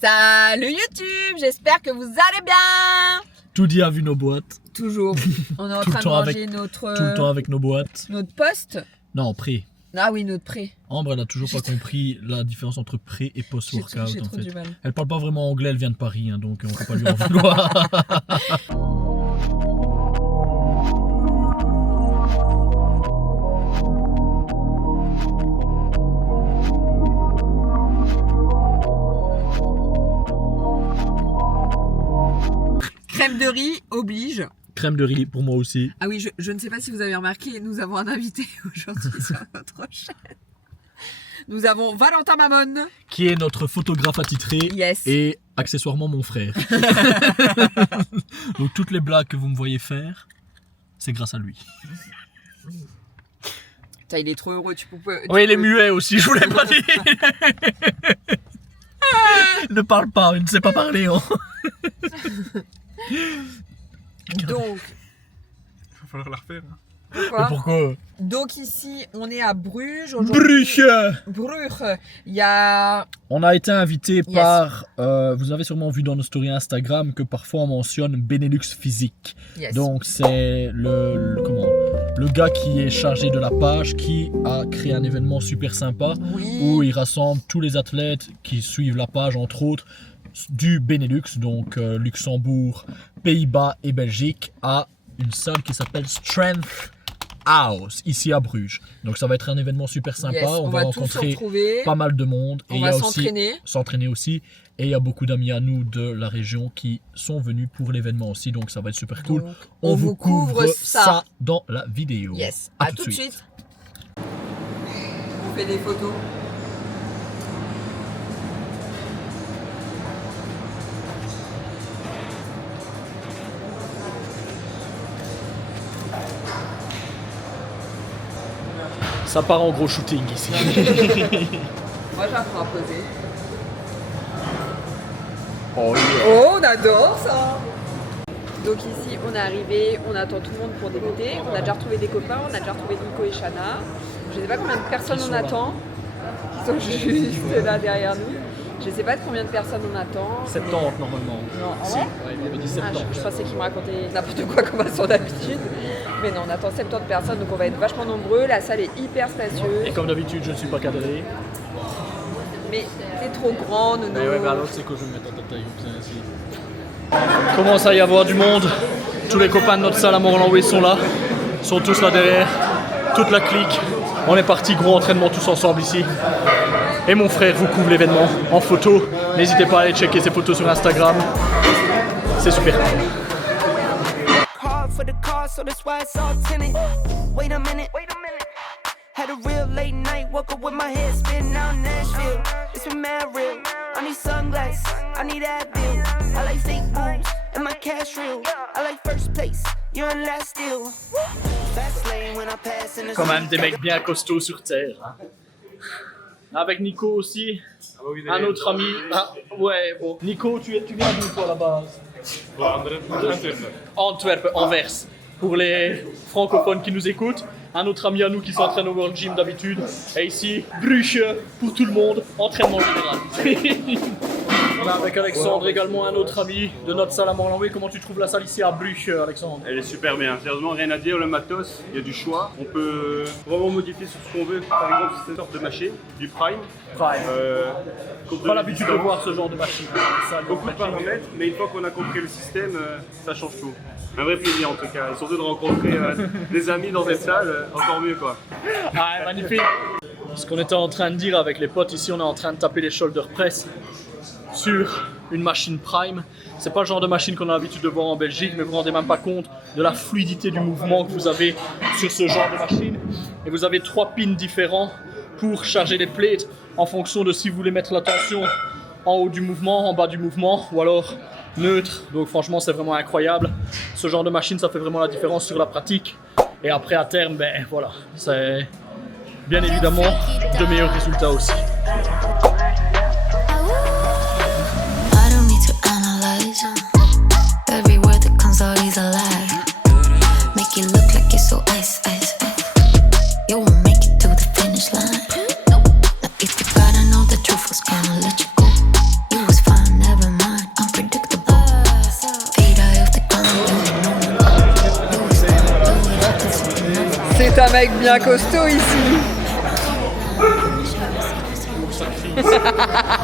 Salut YouTube, j'espère que vous allez bien. Tout dit a vu nos boîtes. Toujours. On est en Tout train le de temps manger avec- notre Tout le temps avec nos boîtes. notre poste. Non, pré. Ah oui, notre pré. Ambre, elle a toujours pas compris la différence entre pré et J'ai post-workout en trop fait. du mal. Elle parle pas vraiment anglais, elle vient de Paris, hein, donc on peut pas lui en vouloir. Crème de riz oblige. Crème de riz pour moi aussi. Ah oui, je ne sais pas si vous avez remarqué, nous avons un invité aujourd'hui sur notre chaîne. Nous avons Valentin Mamone. Qui est notre photographe attitré Yes. et accessoirement mon frère. Donc toutes les blagues que vous me voyez faire, c'est grâce à lui. Putain, il est trop heureux, tu peux... Oui, il est muet aussi, je voulais pas dire. Ne parle pas, il ne sait pas parler. Hein. Donc, Il va falloir la refaire. Hein. pourquoi Pourquoi Donc ici, on est à Bruges. aujourd'hui. Bruges. Bruges. Il y a... On a été invité Yes. par, vous avez sûrement vu dans nos stories Instagram que parfois on mentionne Benelux Physique. Yes. Donc c'est le gars qui est chargé de la page qui a créé un événement super sympa Oui. où il rassemble tous les athlètes qui suivent la page, entre autres du Benelux, donc Luxembourg, Pays-Bas et Belgique, à une salle qui s'appelle Strength House, ici à Bruges. Donc ça va être un événement super sympa, Yes, on va tous se rencontrer retrouver. pas mal de monde. On et il y va a aussi s'entraîner. aussi. Et il y a beaucoup d'amis à nous de la région qui sont venus pour l'événement aussi, donc ça va être super cool. Donc, On vous couvre ça. ça dans la vidéo. Yes. À À tout de suite. On fait des photos. Ça part en gros shooting ici. Moi, j'apprends à poser. Oh, Oh, on adore ça. Donc ici, on est arrivé, on attend tout le monde pour débuter. On a déjà retrouvé des copains, on a déjà retrouvé Nico et Shana. Je ne sais pas combien de personnes Ils on sont là. attend. Ils sont juste là derrière nous. Je ne sais pas de combien de personnes on attend. 70 normalement. Non, ah Si, ouais ouais, il m'avait dit Ah, 70. je pensais qu'il me racontait n'importe quoi comme à son habitude. Mais non, on attend 70 personnes, donc on va être vachement nombreux. La salle est hyper spacieuse. Et comme d'habitude, je ne suis pas cadré. Mais t'es trop grand, Nono. Mais ouais, mais alors c'est que je vais me mettre à ta taille comme ça ainsi. Commence à y avoir du monde. Tous les copains de notre salle à Morlanway sont là. Ils sont tous là derrière. Toute la clique. On est parti, gros entraînement tous ensemble ici. Et mon frère vous couvre l'événement en photo. N'hésitez pas à aller checker ses photos sur Instagram. C'est super. Hard for the car, so that's why it's all tinted. Wait a minute. Had a real late night, woke up with my head spinning out Nashville. It's been mad real. I need sunglasses, I need Advil. I like fake boobs and my cash real. I like first place, you're in last still. Fast lane when I pass in the Quand même des mecs bien costauds sur terre. Hein. Avec Nico aussi, un autre ami. Ah, ouais, bon. Nico, tu viens d'où toi à la base? Antwerpen, Anvers. Pour les francophones qui nous écoutent, un autre ami à nous qui s'entraîne au World Gym d'habitude. Et ici, Bruges pour tout le monde, entraînement général. On a avec Alexandre également un autre ami de notre salle à Morlanway. Comment tu trouves la salle ici à Bruges, Alexandre? Elle est super bien, sérieusement rien à dire, le matos, il y a du choix. On peut vraiment modifier sur ce qu'on veut, par exemple cette sorte de machine, du prime. Prime. Contre Pas l'habitude de voir ce genre de machine. beaucoup de paramètres, mais une fois qu'on a compris le système, ça change tout. Un vrai plaisir en tout cas, et surtout de rencontrer des amis dans cette salle, encore mieux quoi. Ah, magnifique. Ce qu'on était en train de dire avec les potes ici, on est en train de taper les shoulder press sur une machine prime. C'est pas le genre de machine qu'on a l'habitude de voir en Belgique, mais vous vous rendez même pas compte de la fluidité du mouvement que vous avez sur ce genre de machine. Et vous avez 3 pins différents pour charger les plates en fonction de si vous voulez mettre la tension en haut du mouvement, en bas du mouvement, ou alors neutre. Donc franchement, c'est vraiment incroyable. Ce genre de machine, ça fait vraiment la différence sur la pratique. Et après, à terme, ben voilà, c'est bien évidemment de meilleurs résultats aussi. I don't need to analyze. Every word that comes out is a lie. Make it look like it's so ice. You won't make it to the finish line. Now if you gotta know the truth, was gonna let you go. You was fine. mecs bien costauds ici.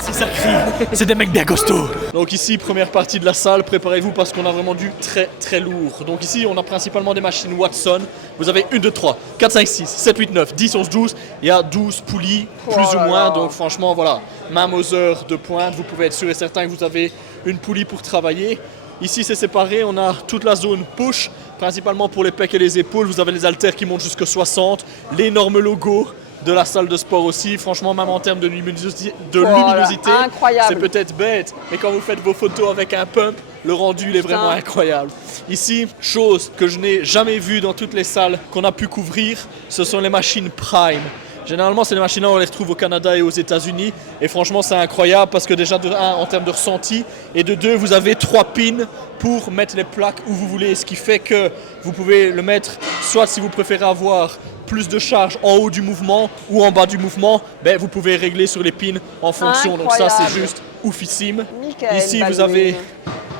Ici ça crie, c'est des mecs bien costauds. Donc ici, première partie de la salle, préparez-vous parce qu'on a vraiment du très très lourd. Donc ici, on a principalement des machines Watson. Vous avez 1, 2, 3, 4, 5, 6, 7, 8, 9, 10, 11, 12. Il y a 12 poulies, plus ou moins. Donc franchement, voilà, même aux heures de pointe, vous pouvez être sûr et certain que vous avez une poulie pour travailler. Ici, c'est séparé, on a toute la zone push, principalement pour les pecs et les épaules. Vous avez les haltères qui montent jusqu'à 60, l'énorme logo de la salle de sport aussi. Franchement, même en termes de luminosité, incroyable. c'est peut-être bête, mais quand vous faites vos photos avec un pump, le rendu il est vraiment incroyable. Ici, chose que je n'ai jamais vue dans toutes les salles qu'on a pu couvrir, ce sont les machines Prime. Généralement, c'est les machines-là, on les retrouve au Canada et aux États-Unis. Et franchement, c'est incroyable parce que déjà, de 1, en termes de ressenti, et de 2, vous avez 3 pins pour mettre les plaques où vous voulez. Ce qui fait que vous pouvez le mettre, soit si vous préférez avoir plus de charge en haut du mouvement ou en bas du mouvement, ben, vous pouvez régler sur les pins en fonction. Donc ça, c'est juste oufissime. Michael Ici, vous avez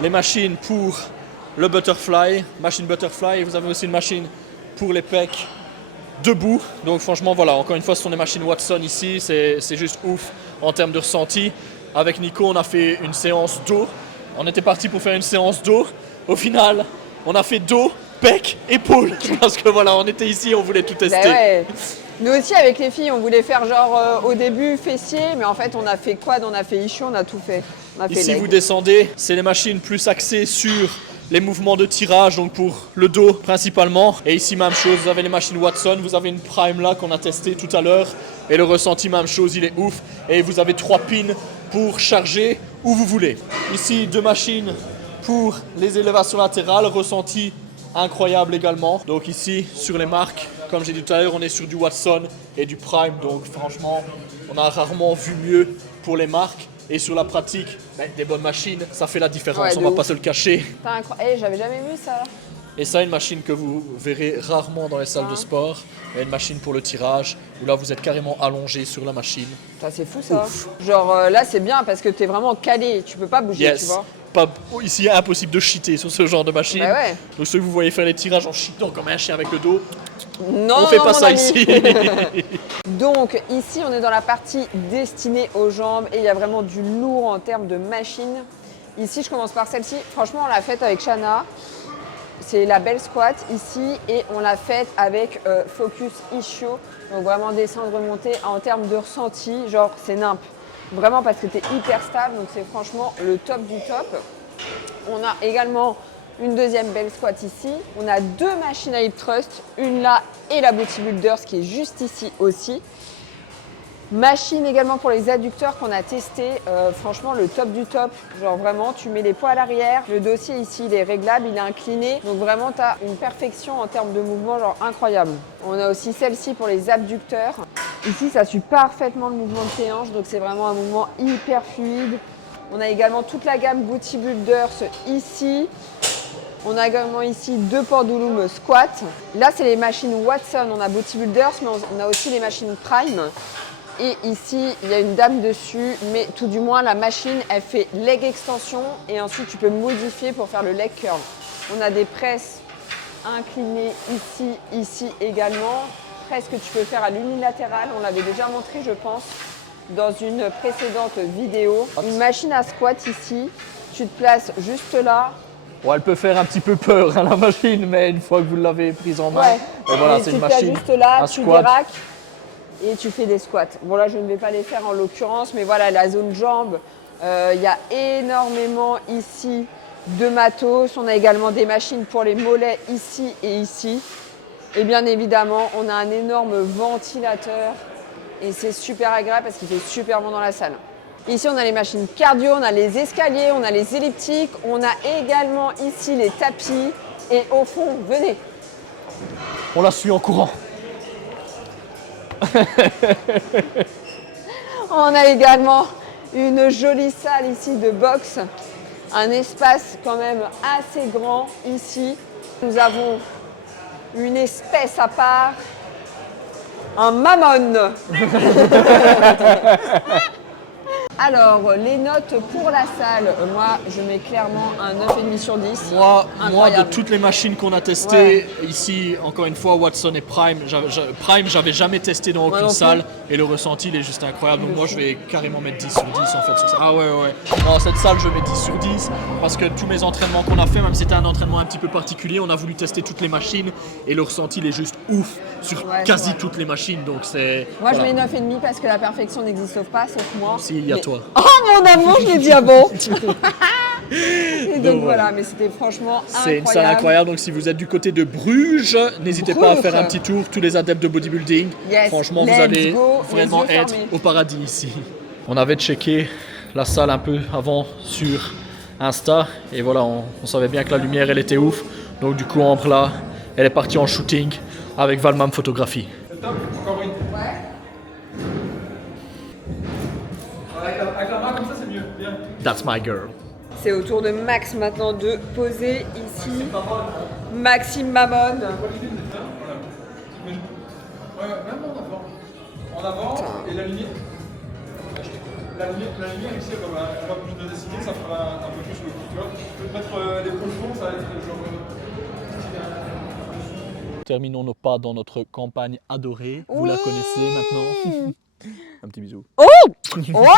les machines pour le butterfly, machine butterfly, et vous avez aussi une machine pour les pecs debout. Donc franchement, voilà, encore une fois, ce sont des machines Watson ici, c'est juste ouf en termes de ressenti. Avec Nico, on a fait une séance dos. On était parti pour faire une séance dos. Au final, on a fait dos, pec, épaules. Parce que voilà, on était ici, on voulait tout tester. Ben ouais. Nous aussi, avec les filles, on voulait faire genre au début fessier, mais en fait, on a fait quad, on a fait ischio, on a tout fait. On a fait Ici, leg. vous descendez, c'est les machines plus axées sur les mouvements de tirage, donc pour le dos principalement. Et ici, même chose, vous avez les machines Watson, vous avez une Prime là qu'on a testé tout à l'heure. Et le ressenti, même chose, il est ouf. Et vous avez 3 pins pour charger où vous voulez. Ici, 2 machines pour les élévations latérales, ressenti incroyable également. Donc ici, sur les marques, comme j'ai dit tout à l'heure, on est sur du Watson et du Prime. Donc franchement, on a rarement vu mieux pour les marques. Et sur la pratique, ben, des bonnes machines, ça fait la différence, Ouais, on va pas se le cacher. J'avais jamais vu ça. Et ça, une machine que vous verrez rarement dans les salles de sport, et une machine pour le tirage, où là vous êtes carrément allongé sur la machine. Ça, c'est fou ça. Genre là, c'est bien parce que t'es vraiment calé, tu peux pas bouger, tu vois. Ici, impossible de cheater sur ce genre de machine. Bah ouais. Donc ceux que vous voyez faire les tirages en cheatant comme un chien avec le dos, Non, on fait non, pas mon ça ami. ici. Donc ici, on est dans la partie destinée aux jambes et il y a vraiment du lourd en termes de machines. Ici, je commence par celle-ci. Franchement, on l'a faite avec Shana. C'est la belle squat ici et on l'a faite avec Focus Ischio. Donc vraiment descendre, remonter en termes de ressenti, genre c'est nimp. Vraiment parce que tu es hyper stable, donc c'est franchement le top du top. On a également une deuxième belle squat ici. On a 2 machines à hip thrust, une là et la bodybuilder, ce qui est juste ici aussi. Machine également pour les adducteurs qu'on a testé, franchement le top du top, genre vraiment tu mets les poids à l'arrière, le dossier ici il est réglable, il est incliné, donc vraiment tu as une perfection en termes de mouvement genre incroyable. On a aussi celle-ci pour les abducteurs, ici ça suit parfaitement le mouvement de tes hanches, donc c'est vraiment un mouvement hyper fluide. On a également toute la gamme bodybuilders ici. On a également ici 2 pendulum squat. Là c'est les machines Watson, on a bodybuilders mais on a aussi les machines Prime. Et ici, il y a une dame dessus, mais tout du moins, la machine, elle fait leg extension et ensuite, tu peux modifier pour faire le leg curl. On a des presses inclinées ici également. Presses que tu peux faire à l'unilatéral. On l'avait déjà montré, je pense, dans une précédente vidéo. Une machine à squat ici. Tu te places juste là. Bon, elle peut faire un petit peu peur, hein, la machine, mais une fois que vous l'avez prise en main, Ouais. et voilà, Et c'est tu une te places machine juste là, à tu squat. déraques. Et tu fais des squats. Bon là je ne vais pas les faire en l'occurrence, mais voilà la zone jambes, il y a énormément ici de matos. On a également des machines pour les mollets ici et ici. Et bien évidemment on a un énorme ventilateur et c'est super agréable parce qu'il fait super bon dans la salle. Ici on a les machines cardio, on a les escaliers, on a les elliptiques, on a également ici les tapis et au fond, venez. On la suit en courant. On a également une jolie salle ici de boxe, un espace quand même assez grand ici. Nous avons une espèce à part, un mammon. Alors, les notes pour la salle, moi, je mets clairement un 9,5 sur 10. Moi, de Incroyable. toutes les machines qu'on a testées, ici, encore une fois, Watson et Prime, Prime, j'avais jamais testé dans Moi aucune non plus. salle et le ressenti, il est juste incroyable. Donc moi, je vais carrément mettre 10 sur 10 en fait sur ça. Ah ouais. Non, cette salle, je mets 10 sur 10 parce que tous mes entraînements qu'on a fait, même si c'était un entraînement un petit peu particulier, on a voulu tester toutes les machines et le ressenti, il est juste ouf sur Ouais, c'est quasi vrai. toutes les machines. Donc c'est. Moi, voilà. je mets 9,5 parce que la perfection n'existe pas, sauf moi. Si, il y a Mais- toi. Oh mon amour, je l'ai dit avant. Et donc Donc, voilà, mais c'était franchement incroyable. C'est une salle incroyable, donc si vous êtes du côté de Bruges, n'hésitez pas à faire un petit tour, tous les adeptes de bodybuilding. Yes, Franchement, let's vous allez go, vraiment les yeux être fermés. au paradis ici. On avait checké la salle un peu avant sur Insta, et voilà, on savait bien que la lumière, elle était ouf. Donc du coup, Ambre là, elle est partie en shooting avec Valmam Photographie. Avec la main comme ça, c'est mieux. Bien. That's my girl. C'est au tour de Max maintenant de poser ici. Maxime Mamon. Ouais, même en avant. En avant, et la lumière. La lumière ici, elle va plus de dessiner, ça fera un peu plus le coup. Tu vois, tu peux te mettre les pochons, ça va être genre. Terminons nos pas dans notre campagne adorée. Vous la connaissez maintenant. Un petit bisou. Oh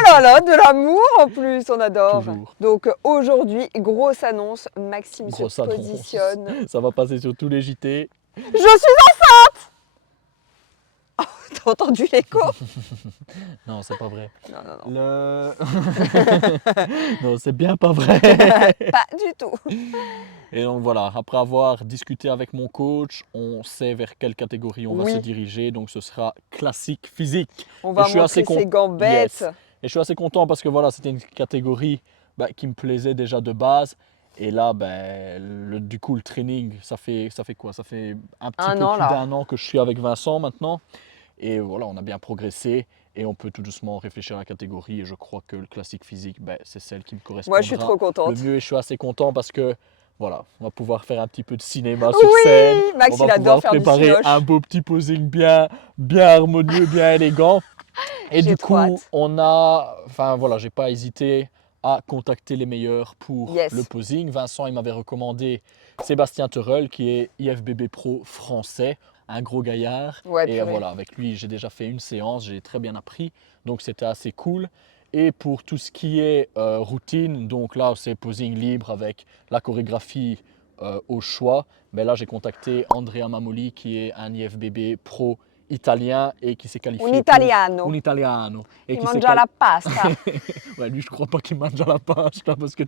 là là, de l'amour en plus, on adore. Toujours. Donc aujourd'hui, grosse annonce, Maxime Grosse se annonce. positionne. Ça va passer sur tous les JT. Je suis enceinte. Oh, t'as entendu l'écho? Non, c'est pas vrai. Non, non. Non, c'est bien pas vrai. Pas du tout. Et donc voilà, après avoir discuté avec mon coach, on sait vers quelle catégorie on va Oui. se diriger. Donc ce sera classique physique. On va je suis assez montrer ses con- gambettes. Yes. Et je suis assez content parce que voilà, c'était une catégorie qui me plaisait déjà de base. Et là, du coup, le training, ça fait quoi? Ça fait un petit Un peu an, plus là. d'un an que je suis avec Vincent maintenant. Et voilà, on a bien progressé et on peut tout doucement réfléchir à la catégorie. Et je crois que le classique physique, c'est celle qui me correspond. Moi, je suis trop contente. Le mieux, et je suis assez content parce que voilà, on va pouvoir faire un petit peu de cinéma sur Oui, scène. Max, On va il adore pouvoir faire du préparer cinoche. un beau petit posing bien harmonieux, bien élégant. Et J'ai du trop coup, hâte. j'ai pas hésité à contacter les meilleurs pour Yes. le posing. Vincent, il m'avait recommandé Sébastien Teurel, qui est IFBB Pro français, un gros gaillard. Ouais, et purée. voilà, avec lui, j'ai déjà fait une séance, j'ai très bien appris, donc c'était assez cool. Et pour tout ce qui est routine, donc là, c'est posing libre avec la chorégraphie au choix. Mais là, j'ai contacté Andrea Mamoli, qui est un IFBB Pro italien et qui s'est qualifié Un pour- italiano. Un italiano. Et Il qui s'est mange la pasta. Ouais, lui, je crois pas qu'il mange à la pasta parce que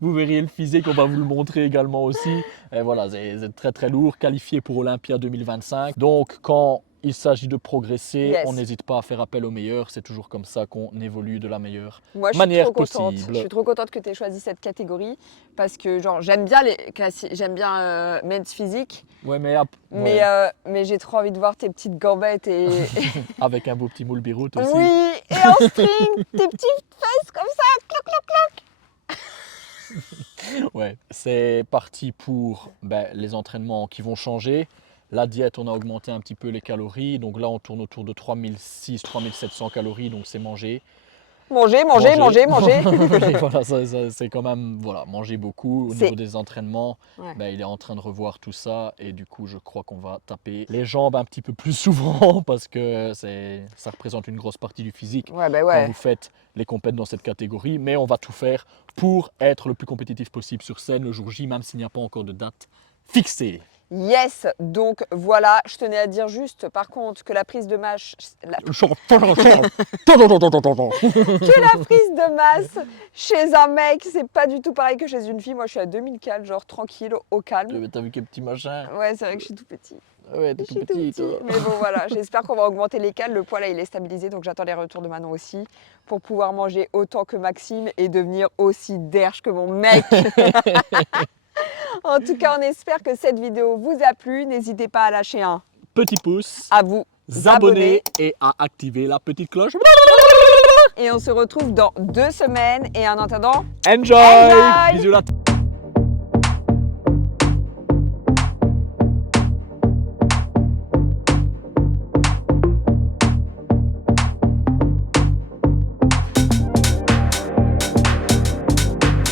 vous verriez le physique, on va vous le montrer également aussi. Et voilà, c'est très très lourd, qualifié pour Olympia 2025. Donc, quand il s'agit de progresser, Yes. on n'hésite pas à faire appel aux meilleurs. C'est toujours comme ça qu'on évolue de la meilleure Moi, je suis manière trop contente. possible. Je suis trop contente que tu aies choisi cette catégorie parce que genre j'aime bien men's physique, Ouais, mais, mais j'ai trop envie de voir tes petites gambettes et avec un beau petit moule biroute aussi. oui, et en string, tes petites fesses comme ça. Ouais, c'est parti pour les entraînements qui vont changer. La diète, on a augmenté un petit peu les calories. Donc là, on tourne autour de 3600-3700 calories. Donc c'est manger. Manger. Voilà, c'est quand même manger beaucoup. Au C'est- niveau des entraînements, Ouais. il est en train de revoir tout ça. Et du coup, je crois qu'on va taper les jambes un petit peu plus souvent parce que ça représente une grosse partie du physique Ouais, quand vous faites les compètes dans cette catégorie. Mais on va tout faire pour être le plus compétitif possible sur scène le jour J, même s'il n'y a pas encore de date fixée. Yes, donc voilà, je tenais à dire juste par contre que la prise de masse, que la prise de masse chez un mec, c'est pas du tout pareil que chez une fille. Moi, je suis à 2004, genre tranquille, au calme. T'as vu quel petit machin? Ouais, c'est vrai que je suis tout petit. Ouais, t'es Je tout suis petit, tout toi. petit. Mais bon, voilà, j'espère qu'on va augmenter les cales. Le poids, là, il est stabilisé, donc j'attends les retours de Manon aussi pour pouvoir manger autant que Maxime et devenir aussi derge que mon mec. En tout cas, on espère que cette vidéo vous a plu. N'hésitez pas à lâcher un Petit pouce, à vous abonner et à activer la petite cloche. Et on se retrouve dans 2 semaines. Et en attendant, Enjoy! Enjoy! Bisous la